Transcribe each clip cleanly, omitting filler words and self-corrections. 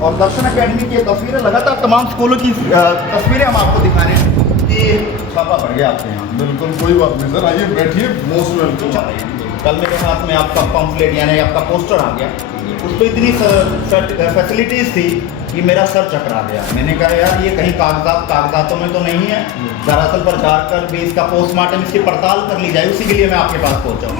और दर्शन एकेडमी की तस्वीरें लगातार तमाम स्कूलों की तस्वीरें हम आपको दिखा रहे हैं कि छापा पड़ गया आपके यहाँ। बिल्कुल कोई बात नहीं सर, आइए बैठिए, मोस्ट वेलकम। कल मेरे हाथ में आपका पम्फलेट यानी आपका पोस्टर आ गया, उस पर इतनी फैसिलिटीज़ थी कि मेरा सर चकरा गया। मैंने कहा यार ये कहीं कागजातों में तो नहीं है, दरअसल पर जाकर भी इसका पोस्टमार्टम, इसकी पड़ताल कर ली जाए, उसी के लिए मैं आपके पास पहुँचा हूँ।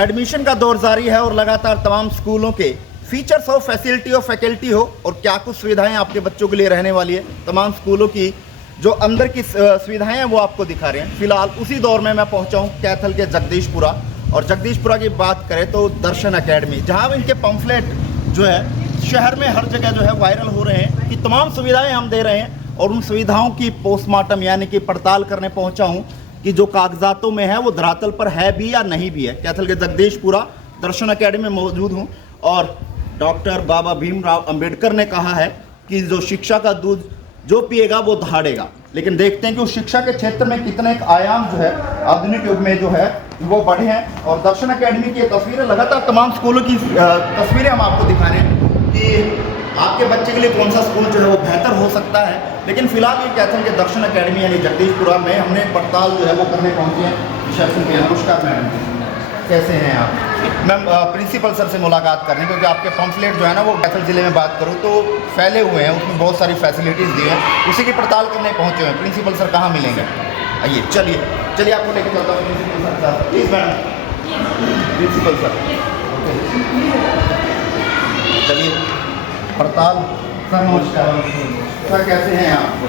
एडमिशन का दौर जारी है और लगातार तमाम स्कूलों के फीचर्स हो, फैसिलिटी हो, फैकल्टी हो और क्या कुछ सुविधाएं आपके बच्चों के लिए रहने वाली है, तमाम स्कूलों की जो अंदर की सुविधाएं हैं वो आपको दिखा रहे हैं। फिलहाल उसी दौर में मैं पहुंचा हूं कैथल के जगदीशपुरा, और जगदीशपुरा की बात करें तो दर्शन एकेडमी, जहां इनके पम्फलेट जो है शहर में हर जगह जो है वायरल हो रहे हैं कि तमाम सुविधाएँ हम दे रहे हैं, और उन सुविधाओं की पोस्टमार्टम यानी कि पड़ताल करने पहुँचा हूँ कि जो कागजातों में है वो धरातल पर है भी या नहीं भी है। कैथल के जगदीशपुरा दर्शन एकेडमी में मौजूद हूँ, और डॉक्टर बाबा भीमराव अंबेडकर ने कहा है कि जो शिक्षा का दूध जो पिएगा वो दहाड़ेगा। लेकिन देखते हैं कि उस शिक्षा के क्षेत्र में कितने एक आयाम जो है आधुनिक युग में जो है वो बढ़े हैं। और दर्शन एकेडमी की तस्वीरें लगातार तमाम स्कूलों की तस्वीरें हम आपको दिखा रहे हैं कि आपके बच्चे के लिए कौन सा स्कूल जो है वो बेहतर हो सकता है। लेकिन फिलहाल ये कैथल के दर्शन एकेडमी यानी जगदीशपुरा में हमने पड़ताल जो है वो करने पहुंचे हैं। रिसेप्शन पे नमस्कार मैडम, कैसे हैं आप? मैम प्रिंसिपल सर से मुलाकात करनी, क्योंकि आपके पम्फलेट जो है ना वो कैथल ज़िले में बात करूँ तो फैले हुए हैं, उसमें बहुत सारी फैसिलिटीज़ दी हैं, उसी की पड़ताल करने पहुँचे हुए हैं। प्रिंसिपल सर कहाँ मिलेंगे? आइए चलिए आपको लेकर चलता हूँ principal sir. Please madam, principal sir चलिए पड़ताल। सर नमस्कार सर, कैसे हैं आप?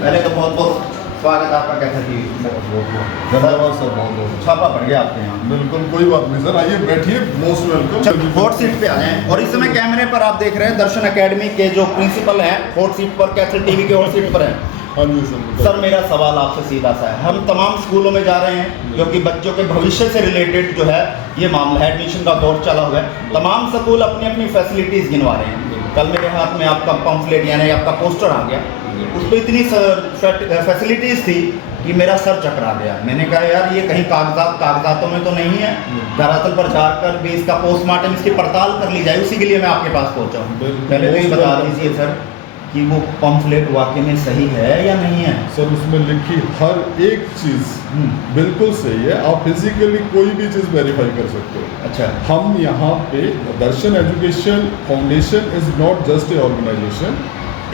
पहले तो बहुत बहुत स्वागत आपका कैसा थी? धन्यवाद सर, बहुत छापा पड़ गया आपके यहाँ। बिल्कुल कोई बात नहीं सर, आइए बैठिए, मोस्ट वेलकम। फोर्थ सीट पे आ जाएं। और इस समय कैमरे पर आप देख रहे हैं दर्शन एकेडमी के जो प्रिंसिपल हैं फोर्थ सीट पर, कैथल टीवी के और सीट पर हैं। हाँ जी सर मेरा सवाल आपसे सीधा सा है, हम तमाम स्कूलों में जा रहे हैं क्योंकि बच्चों के भविष्य से रिलेटेड जो है ये मामला है, एडमिशन का दौर चला हुआ है, तमाम स्कूल अपनी अपनी फैसिलिटीज़ गिनवा रहे हैं। कल मेरे हाथ में आपका पम्फलेट यानी आपका पोस्टर आ गया, उस पर इतनी फैसिलिटीज़ थी कि मेरा सर चकरा गया। मैंने कहा यार ये कहीं कागजातों में तो नहीं है, धरातल पर जाकर भी इसका पोस्टमार्टम, इसकी पड़ताल कर ली जाए, उसी के लिए मैं आपके पास पहुंचा हूँ। पहले तो ये बता दीजिए सर कि वो पम्फलेट वाकई में सही है या नहीं है? सर उसमें लिखी हर एक चीज़ बिल्कुल सही है, आप फिजिकली कोई भी चीज़ वेरीफाई कर सकते हो। अच्छा, हम यहाँ पे Darshan education foundation is not just a organization,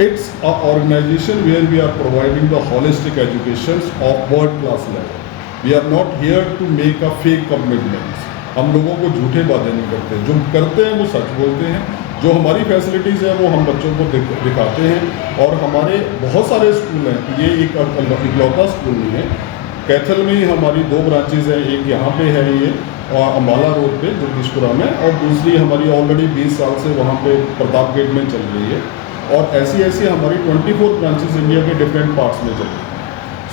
it's an organization where we are providing the holistic education of world class level. We are not here to make a fake commitments. हम लोगों को झूठे वादे नहीं करते, जो करते हैं वो सच बोलते हैं। जो हमारी फैसिलिटीज़ है वो हम बच्चों को दिखाते हैं, और हमारे बहुत सारे स्कूल हैं, ये एक इकलौता स्कूल नहीं है। कैथल में ही हमारी 2 ब्रांचेज हैं, एक यहाँ पे है ये और अम्बाला रोड पे जगदीशपुरा में, और दूसरी हमारी ऑलरेडी 20 साल से वहाँ पे प्रताप गेट में चल रही है, और ऐसी हमारी 24 ब्रांचेस इंडिया के डिफरेंट पार्ट्स में चल रही है।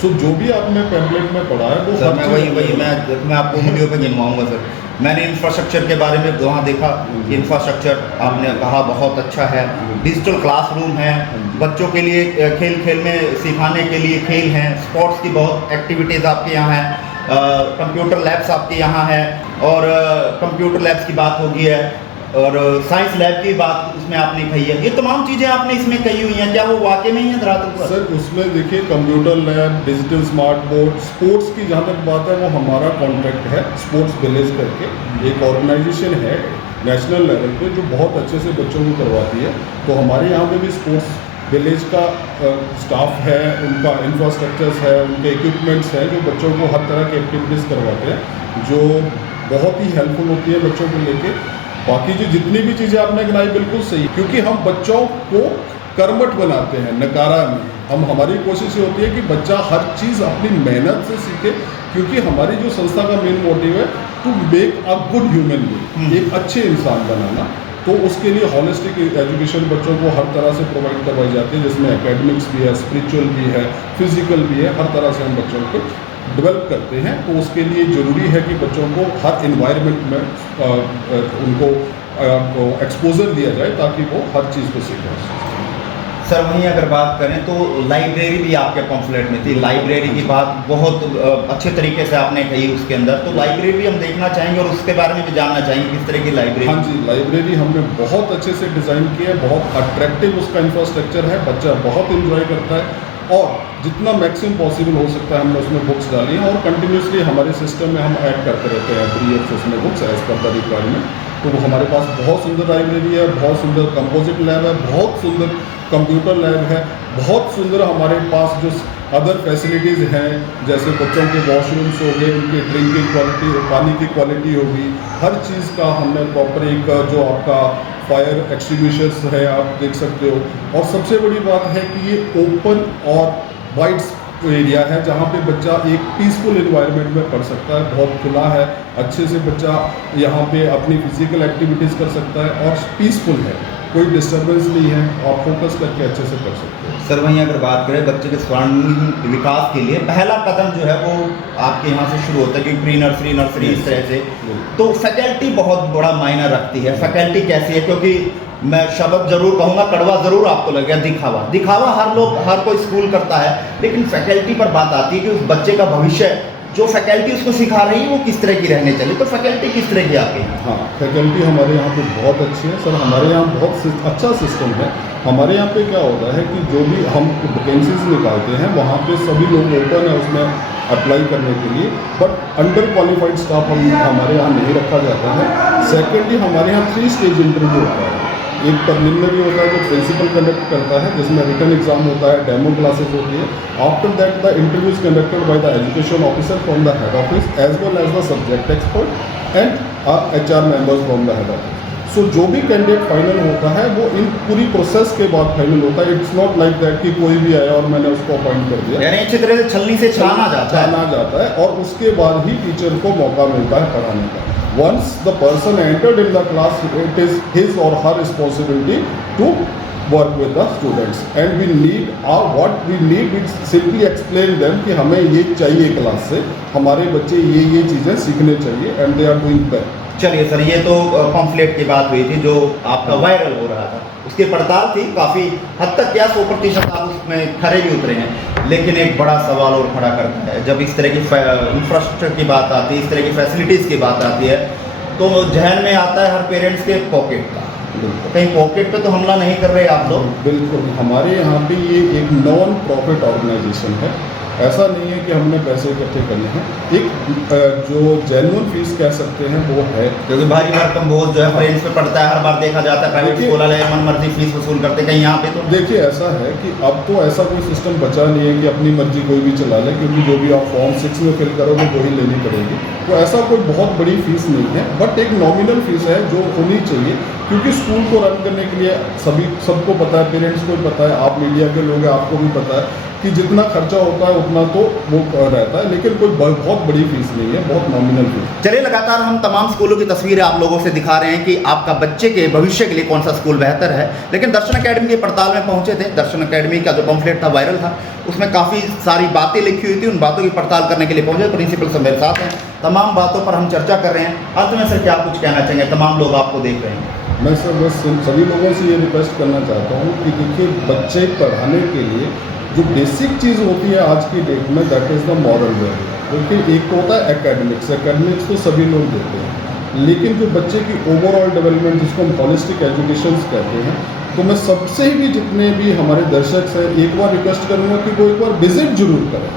सो जो भी आपने पैम्पलेट में पढ़ा है वो सर मैं आपको वीडियो पे गिनवाऊंगा। सर मैंने इंफ्रास्ट्रक्चर के बारे में वहाँ देखा, इंफ्रास्ट्रक्चर आपने कहा बहुत अच्छा है, डिजिटल क्लासरूम है, बच्चों के लिए खेल में सिखाने के लिए खेल हैं, स्पोर्ट्स की बहुत एक्टिविटीज़ आपके यहाँ हैं, कंप्यूटर लैब्स आपके यहाँ है, और कंप्यूटर लैब्स की बात होगी है, और साइंस लैब की बात उसमें आपने कही है। ये तमाम चीज़ें आपने इसमें कही हुई हैं, क्या वो वाकई में ही है धरातल पर? सर उसमें देखिए computer lab, digital smart board, sports की जहाँ तक बात है वो हमारा कॉन्ट्रैक्ट है स्पोर्ट्स विलेज करके, एक ऑर्गेनाइजेशन है नेशनल लेवल पे जो बहुत अच्छे से बच्चों को करवाती है। तो हमारे यहाँ पे भी स्पोर्ट्स विलेज का स्टाफ है, उनका इंफ्रास्ट्रक्चर्स है, उनके इक्विपमेंट्स हैं जो बच्चों को हर तरह की एक्टिविटीज़ करवाते हैं, जो बहुत ही हेल्पफुल होती है बच्चों को लेके। बाकी जो जितनी भी चीज़ें आपने गिनाई बिल्कुल सही, क्योंकि हम बच्चों को कर्मठ बनाते हैं, नकारा में। हमारी कोशिश ये होती है कि बच्चा हर चीज़ अपनी मेहनत से सीखे, क्योंकि हमारी जो संस्था का मेन मोटिव है to make a good human being, एक अच्छे इंसान बनाना। तो उसके लिए हॉलिस्टिक एजुकेशन बच्चों को हर तरह से प्रोवाइड करवाई जाती है, जिसमें एकेडमिक्स भी है, स्पिरिचुअल भी है, फिजिकल भी है, हर तरह से हम बच्चों को डेवलप करते हैं। तो उसके लिए ज़रूरी है कि बच्चों को हर इन्वायरमेंट में उनको एक्सपोजर दिया जाए ताकि वो हर चीज़ को सीखें। सर वहीं अगर बात करें तो लाइब्रेरी भी आपके पम्फलेट में थी, लाइब्रेरी की बात बहुत अच्छे तरीके से आपने कही उसके अंदर, तो लाइब्रेरी भी हम देखना चाहेंगे और उसके बारे में भी जानना चाहेंगे किस तरह की लाइब्रेरी। हाँ जी, लाइब्रेरी हमने बहुत अच्छे से डिज़ाइन की है, बहुत अट्रैक्टिव उसका इंफ्रास्ट्रक्चर है, बच्चा बहुत इंजॉय करता है और जितना मैक्सिमम पॉसिबल हो सकता है हमने उसमें बुक्स डाली हैं और कंटिन्यूसली हमारे सिस्टम में हम ऐड करते रहते हैं एवरी ईयर उसमें books as per the requirement. तो वो हमारे पास बहुत सुंदर लाइब्रेरी है, बहुत सुंदर कंपोजिट लैब है, बहुत सुंदर कंप्यूटर लैब है, बहुत सुंदर हमारे पास जो अदर फैसिलिटीज़ हैं जैसे बच्चों के वॉशरूम्स हो गए, उनकी ड्रिंकिंग क्वालिटी, पानी की क्वालिटी होगी, हर चीज़ का हमने प्रॉपर एक जो आपका फायर एक्सटिंग्विशर्स है आप देख सकते हो। और सबसे बड़ी बात है कि ये ओपन और वाइड एरिया है जहाँ पे बच्चा एक पीसफुल इन्वायरमेंट में पढ़ सकता है, बहुत खुला है, अच्छे से बच्चा यहाँ पे अपनी फिजिकल एक्टिविटीज़ कर सकता है और पीसफुल है, कोई डिस्टर्बेंस नहीं है, आप फोकस करके अच्छे से कर सकते हैं। सर वहीं अगर बात करें बच्चे के सर्वांगीण विकास के लिए पहला कदम जो है वो आपके यहाँ से शुरू होता है कि प्री नर्सरी, नर्सरी इस तरह से, तो फैकल्टी बहुत बड़ा मायना रखती है। फैकल्टी कैसी है, क्योंकि मैं शब्द जरूर कहूँगा, कड़वा जरूर आपको लगेगा, दिखावा दिखावा हर लोग हर कोई स्कूल करता है, लेकिन फैकल्टी पर बात आती है कि उस बच्चे का भविष्य जो फैकल्टी उसको सिखा रही है वो किस तरह की रहने चाहिए। तो फैकल्टी किस तरह की आपके? हाँ, फैकल्टी हमारे यहाँ पे बहुत अच्छी है सर, हमारे यहाँ बहुत अच्छा सिस्टम है। हमारे यहाँ पे क्या होता है कि जो भी हम वैकेंसीज निकालते हैं वहाँ पे सभी लोग ओपन है उसमें अप्लाई करने के लिए, बट अंडर क्वालिफाइड स्टाफ हमारे यहाँ नहीं रखा जाता है। सेकेंडली हमारे यहाँ 3 स्टेज इंटरव्यू होता है। एक प्रिलिमिनरी होता है जो प्रिंसिपल कंडक्ट करता है, जिसमें रिटन एग्जाम होता है, डेमो क्लासेस होती है। After that the interview is conducted by the education officer from the head office as well as the subject expert and HR members from the head office. So जो भी candidate final होता है वो इन पूरी process के बाद final होता है। इट्स नॉट लाइक दैट कि कोई भी आया और मैंने उसको अपॉइंट कर दिया, यानी अच्छी तरह से छलनी से छाना जाता है और उसके बाद ही टीचर को मौका मिलता है पढ़ाने का। Once the person entered in the class, it is his or her responsibility to work with the students, and we need what we need is simply explain them कि हमें ये चाहिए क्लास से, हमारे बच्चे ये चीज़ें सीखने चाहिए and they are doing well। चलिए सर, ये तो पम्फलेट की बात हुई थी जो आपका वायरल हो रहा था, उसकी पड़ताल थी, काफ़ी हद तक क्या 100% आप उसमें खरे भी उतरे हैं, लेकिन एक बड़ा सवाल और खड़ा करता है जब इस तरह की इंफ्रास्ट्रक्चर की बात आती है, इस तरह की फैसिलिटीज़ की बात आती है, तो जहन में आता है हर पेरेंट्स के पॉकेट का। कहीं पॉकेट पे तो हमला नहीं कर रहे आप लोग? बिल्कुल, हमारे यहाँ पे ये एक नॉन प्रॉफिट ऑर्गेनाइजेशन है, ऐसा नहीं है कि हमने पैसे इकट्ठे करने हैं। एक जो जेन्युइन फीस कह सकते हैं वो है, क्योंकि भारी भरकम बहुत जो है फ्रेंड्स पे पड़ता है, हर बार देखा जाता है प्राइवेट स्कूल वाले मन मर्जी फीस वसूल करते, कहीं यहाँ पे तो देखिए ऐसा है कि अब तो ऐसा कोई सिस्टम बचा नहीं है कि अपनी मर्जी कोई भी चला ले, क्योंकि जो भी आप फॉर्म 6 में फिल करोगे वही लेनी पड़ेगी। तो ऐसा कोई बहुत बड़ी फीस नहीं है, बट एक नॉमिनल फीस है जो होनी चाहिए, क्योंकि स्कूल को रन करने के लिए सबको पता है, पेरेंट्स को भी पता है, आप मीडिया के लोग हैं आपको भी पता है कि जितना खर्चा होता है उतना तो वो रहता है, लेकिन कोई बहुत बड़ी फीस नहीं है, बहुत नॉमिनल फीस। चलिए, लगातार हम तमाम स्कूलों की तस्वीरें आप लोगों से दिखा रहे हैं कि आपका बच्चे के भविष्य के लिए कौन सा स्कूल बेहतर है, लेकिन दर्शन अकेडमी की पड़ताल में पहुंचे थे। दर्शन अकेडमी का जो पम्फलेट था वायरल था, उसमें काफ़ी सारी बातें लिखी हुई थी, उन बातों की पड़ताल करने के लिए पहुंचे। प्रिंसिपल सब मेरे साथ हैं, तमाम बातों पर हम चर्चा कर रहे हैं। अंत में सर क्या कुछ कहना चाहेंगे, तमाम लोग आपको देख रहे हैं? मैं सर बस सभी लोगों से ये रिक्वेस्ट करना चाहता हूँ कि देखिए, बच्चे पढ़ाने के लिए जो बेसिक चीज़ होती है आज की डेट में, that is the moral value. क्योंकि एक तो होता है एकेडमिक्स तो सभी लोग देते हैं, लेकिन जो बच्चे की ओवरऑल डेवलपमेंट, जिसको हम हॉलिस्टिक एजुकेशन कहते हैं, तो मैं सबसे भी जितने भी हमारे दर्शक हैं एक बार रिक्वेस्ट करूँगा कि वो एक बार विजिट जरूर करें।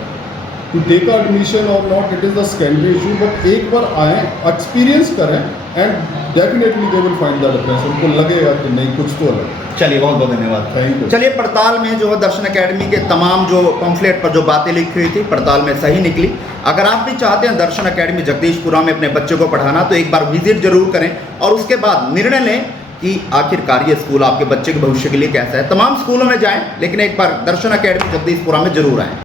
टू टेक एडमिशन और not, it is the secondary issue, but एक बार आएँ, एक्सपीरियंस करें and definitely they will find the difference. उनको लगेगा कि नहीं कुछ तो अलग। चलिए, बहुत बहुत धन्यवाद, थैंक यू। चलिए, पड़ताल में जो है दर्शन अकेडमी के तमाम जो पम्फलेट पर जो बातें लिखी हुई थी, पड़ताल में सही निकली। अगर आप भी चाहते हैं दर्शन अकेडमी जगदीशपुरा में अपने बच्चों को पढ़ाना, तो एक बार विजिट जरूर करें और उसके बाद निर्णय लें कि आखिरकार ये स्कूल आपके बच्चे के भविष्य के लिए कैसा है। तमाम स्कूलों में जाएं, लेकिन एक बार दर्शन अकेडमी जगदीशपुरा में जरूर आएं।